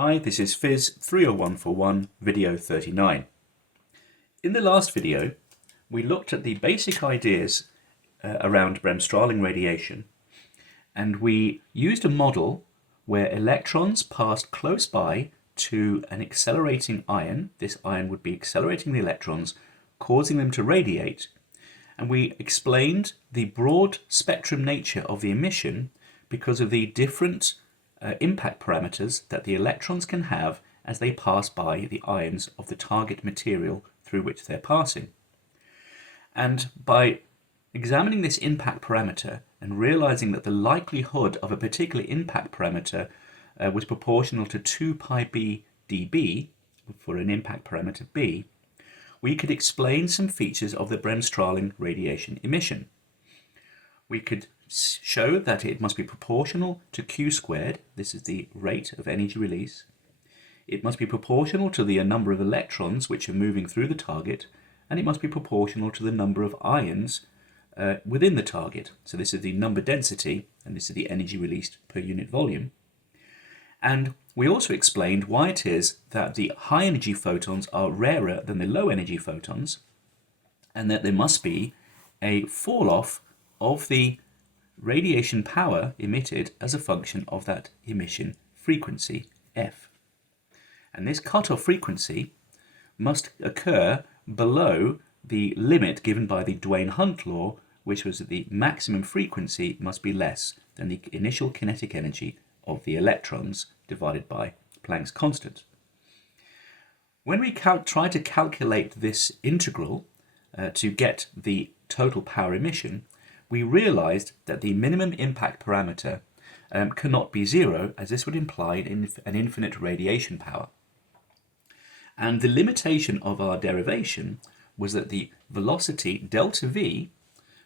Hi, this is PHYS30141, video 39. In the last video, we looked at the basic ideas around Bremsstrahlung radiation, and we used a model where electrons passed close by to an accelerating ion. This ion would be accelerating the electrons, causing them to radiate, and we explained the broad spectrum nature of the emission because of the different impact parameters that the electrons can have as they pass by the ions of the target material through which they're passing. And by examining this impact parameter and realizing that the likelihood of a particular impact parameter was proportional to 2 pi b dB for an impact parameter b, we could explain some features of the Bremsstrahlung radiation emission. We could show that it must be proportional to Q squared. This is the rate of energy release. It must be proportional to the number of electrons which are moving through the target, and it must be proportional to the number of ions within the target. So this is the number density, and this is the energy released per unit volume. And we also explained why it is that the high energy photons are rarer than the low energy photons, and that there must be a fall off of the radiation power emitted as a function of that emission frequency, F. And this cutoff frequency must occur below the limit given by the Duane-Hunt law, which was that the maximum frequency must be less than the initial kinetic energy of the electrons divided by Planck's constant. When we try to calculate this integral to get the total power emission, we realized that the minimum impact parameter cannot be zero, as this would imply an infinite radiation power. And the limitation of our derivation was that the velocity delta v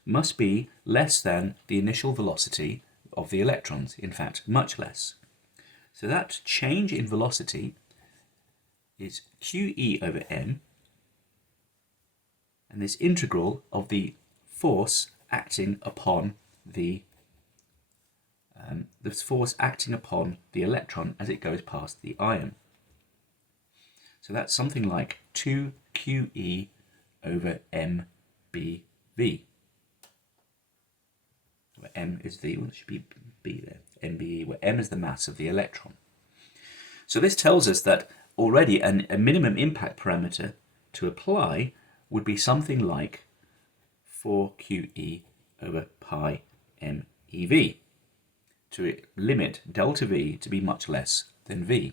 must be less than the initial velocity of the electrons, in fact, much less. So that change in velocity is QE over m, and this integral of the force acting upon the electron as it goes past the ion. So that's something like 2QE over MBV, where M is the, well, it should be B there, MBE, where M is the mass of the electron. So this tells us that already a minimum impact parameter to apply would be something like 4QE over pi MeV, to limit delta V to be much less than V.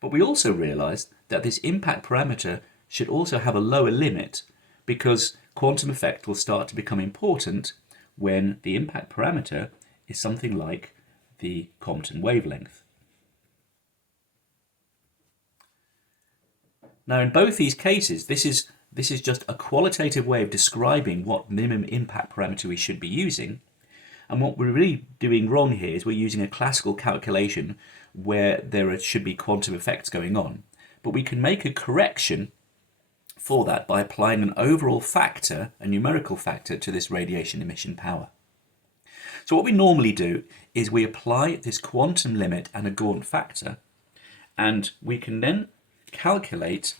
But we also realized that this impact parameter should also have a lower limit, because quantum effect will start to become important when the impact parameter is something like the Compton wavelength. Now, in both these cases, this is just a qualitative way of describing what minimum impact parameter we should be using. And what we're really doing wrong here is we're using a classical calculation where there should be quantum effects going on. But we can make a correction for that by applying an overall factor, a numerical factor, to this radiation emission power. So what we normally do is we apply this quantum limit and a Gaunt factor, and we can then calculate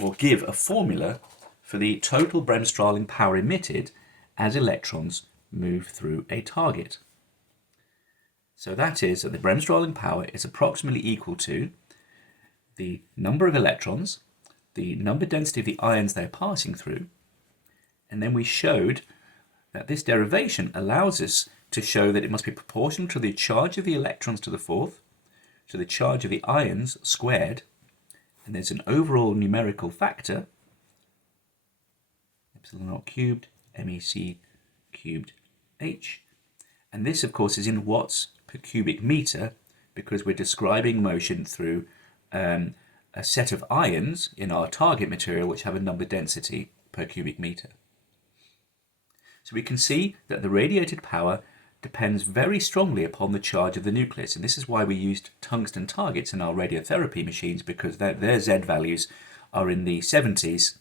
or give a formula for the total Bremsstrahlung power emitted as electrons move through a target. So that is that the Bremsstrahlung power is approximately equal to the number of electrons, the number density of the ions they're passing through, and then we showed that this derivation allows us to show that it must be proportional to the charge of the electrons to the fourth, to the charge of the ions squared, and there's an overall numerical factor, epsilon naught cubed, MEC cubed H. And this, of course, is in watts per cubic meter, because we're describing motion through a set of ions in our target material which have a number density per cubic meter. So we can see that the radiated power depends very strongly upon the charge of the nucleus, and this is why we used tungsten targets in our radiotherapy machines, because their Z values are in the 70s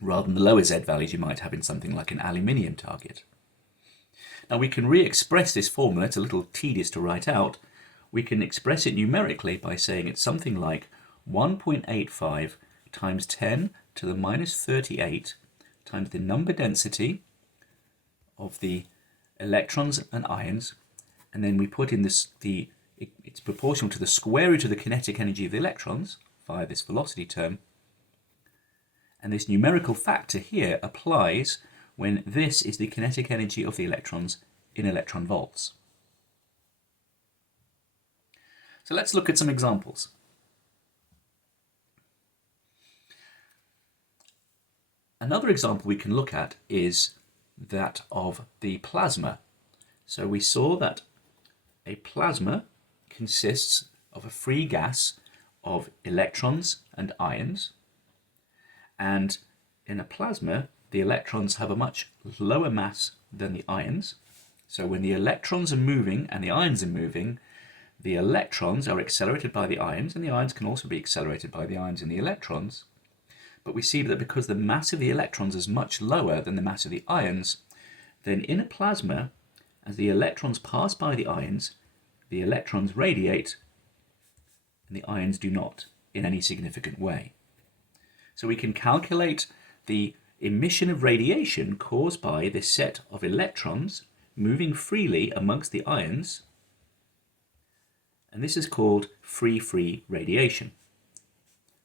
rather than the lower Z values you might have in something like an aluminium target. Now we can re-express this formula, it's a little tedious to write out, we can express it numerically by saying it's something like 1.85 times 10 to the minus 38 times the number density of the electrons and ions, and then we put in this, it's proportional to the square root of the kinetic energy of the electrons via this velocity term. And this numerical factor here applies when this is the kinetic energy of the electrons in electron volts. So let's look at some examples. Another example we can look at is that of the plasma. So we saw that a plasma consists of a free gas of electrons and ions, and in a plasma the electrons have a much lower mass than the ions. So when the electrons are moving and the ions are moving, the electrons are accelerated by the ions, and the ions can also be accelerated by the ions and the electrons. But we see that because the mass of the electrons is much lower than the mass of the ions, then in a plasma, as the electrons pass by the ions radiate and the ions do not in any significant way. So we can calculate the emission of radiation caused by this set of electrons moving freely amongst the ions, and this is called free radiation.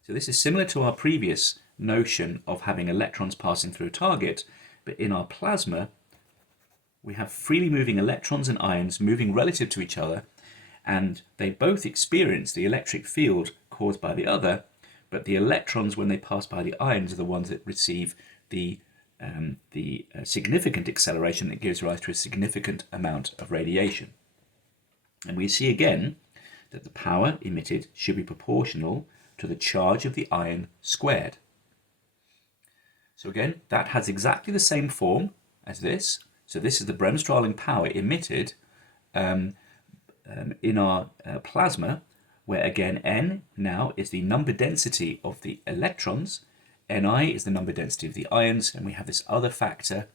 So this is similar to our previous notion of having electrons passing through a target, but in our plasma we have freely moving electrons and ions moving relative to each other, and they both experience the electric field caused by the other, but the electrons, when they pass by the ions, are the ones that receive the significant acceleration that gives rise to a significant amount of radiation. And we see again that the power emitted should be proportional to the charge of the ion squared. So again, that has exactly the same form as this. So this is the Bremsstrahlung power emitted in our plasma, where again N now is the number density of the electrons, Ni is the number density of the ions, and we have this other factor.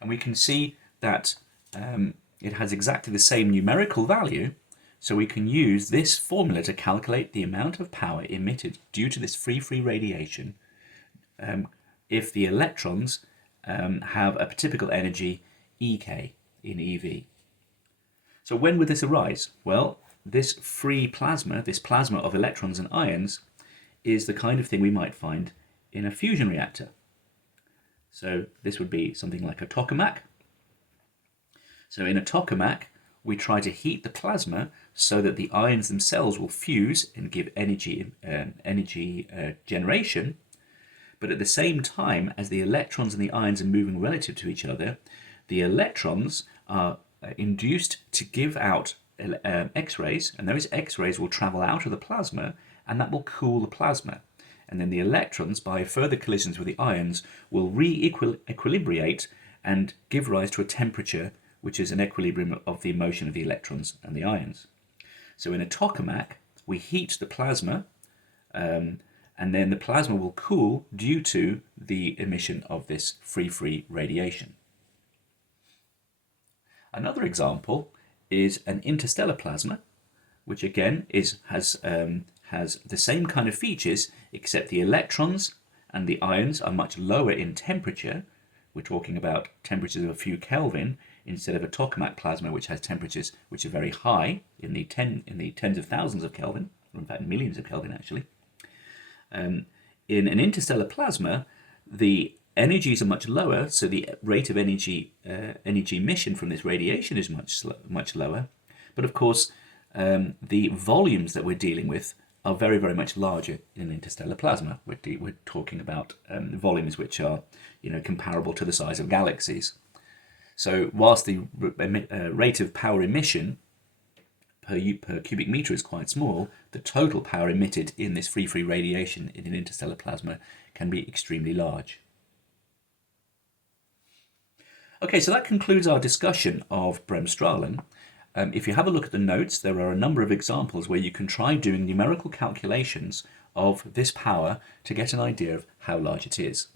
And we can see that it has exactly the same numerical value, so we can use this formula to calculate the amount of power emitted due to this free radiation if the electrons have a typical energy Ek in eV. So when would this arise? Well, this free plasma, this plasma of electrons and ions, is the kind of thing we might find in a fusion reactor. So this would be something like a tokamak. So in a tokamak, we try to heat the plasma so that the ions themselves will fuse and give energy generation. But at the same time, as the electrons and the ions are moving relative to each other, the electrons are induced to give out X-rays, and those X-rays will travel out of the plasma, and that will cool the plasma. And then the electrons, by further collisions with the ions, will re-equilibrate and give rise to a temperature which is an equilibrium of the motion of the electrons and the ions. So in a tokamak, we heat the plasma, and then the plasma will cool due to the emission of this free radiation. Another example is an interstellar plasma, which again has the same kind of features, except the electrons and the ions are much lower in temperature. We're talking about temperatures of a few Kelvin instead of a tokamak plasma, which has temperatures which are very high in the tens of thousands of Kelvin, or in fact millions of Kelvin actually. In an interstellar plasma, the energies are much lower, so the rate of energy emission from this radiation is much lower. But of course, the volumes that we're dealing with are very, very much larger in an interstellar plasma. We're talking about volumes which are, comparable to the size of galaxies. So whilst the rate of power emission per cubic meter is quite small, the total power emitted in this free radiation in an interstellar plasma can be extremely large. Okay, so that concludes our discussion of Bremsstrahlung. If you have a look at the notes, there are a number of examples where you can try doing numerical calculations of this power to get an idea of how large it is.